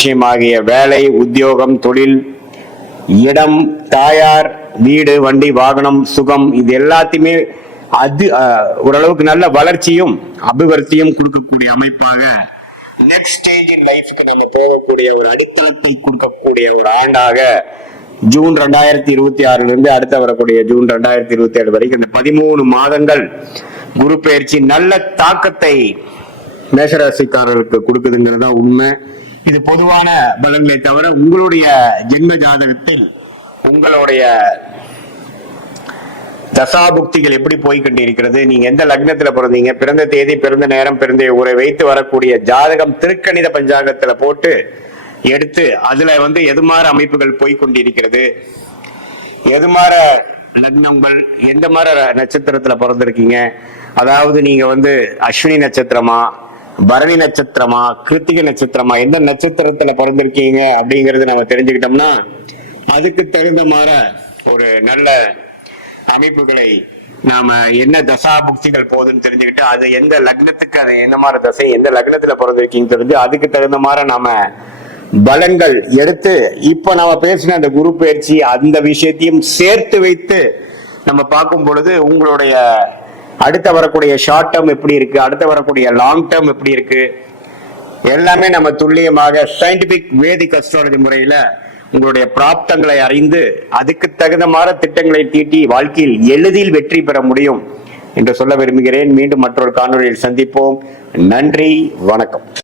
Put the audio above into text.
விஷயமாகிய வேலை, உத்தியோகம், தொழில், இடம், தாயார், வீடு, வண்டி, வாகனம், சுகம், இது எல்லாத்தையுமே ஓரளவுக்கு நல்ல வளர்ச்சியும் அபிவிருத்தியும் கொடுக்கக்கூடிய அமைப்பாக நெக்ஸ்ட் ஸ்டேஜ் இன் லைஃப்க்கு நம்ம போகக்கூடிய ஒரு அடித்தளத்தை கொடுக்கக்கூடிய ஒரு ஆண்டாக ஜூன் 2026 இருந்து அடுத்த வரக்கூடிய ஜூன் 2027 வரைக்கும் இந்த 13 மாதங்கள் குரு பெயர்ச்சி நல்ல தாக்கத்தை மேஷராசிக்காரர்களுக்கு கொடுக்குதுங்கிறதா உண்மை. இது பொதுவான பலன்களை தவிர உங்களுடைய ஜென்ம ஜாதகத்தில் உங்களுடைய தசாபுக்திகள் எப்படி போய்கொண்டிருக்கிறது, நீங்க எந்த லக்னத்துல பிறந்தீங்க, பிறந்த தேதி, பிறந்த நேரம், பிறந்த ஊரை வைத்து வரக்கூடிய ஜாதகம் திருக்கணித பஞ்சாங்கத்துல போட்டு எடுத்து அதுல எதுமாற அமைப்புகள் போய்கொண்டிருக்கிறது, எதுமாற லக்னங்கள், எந்த மாதிரி நட்சத்திரத்துல பிறந்திருக்கீங்க, அதாவது நீங்க அஸ்வினி நட்சத்திரமா, பரணி நட்சத்திரமா, கிருத்திகை நட்சத்திரமா, எந்த நட்சத்திரத்துல பிறந்திருக்கீங்க அப்படிங்கறது நம்ம தெரிஞ்சுக்கிட்டோம்னா அதுக்கு தகுந்த மாதிரி ஒரு நல்ல அமைப்புகளை நாம என்ன தசா புக்திகள் போகுதுன்னு தெரிஞ்சுக்கிட்டு அது எந்த லக்னத்துக்கு அது என்ன மாதிரி தசை, எந்த லக்னத்துல பிறந்திருக்கீங்க தெரிஞ்சு அதுக்கு தகுந்த மாதிரி நாம பலன்கள் எடுத்து இப்ப நம்ம பேசின அந்த குரு பயிற்சி அந்த விஷயத்தையும் சேர்த்து வைத்து நம்ம பார்க்கும் பொழுது உங்களுடைய அடுத்த வரக்கூடிய ஷார்ட் டேர்ம் எப்படி இருக்கு, அடுத்த வரக்கூடிய லாங் டேர்ம் எப்படி இருக்கு, எல்லாமே நம்ம துல்லியமாக சயின்டிபிக் வேதிக் அஸ்ட்ராலஜி முறையில உங்களுடைய பிராப்தங்களை அறிந்து அதுக்கு தகுந்த மாதிரி திட்டங்களை தீட்டி வாழ்க்கையில் எளிதில் வெற்றி பெற முடியும் என்று சொல்ல விரும்புகிறேன். மீண்டும் மற்றொரு காணொலியில் சந்திப்போம். நன்றி, வணக்கம்.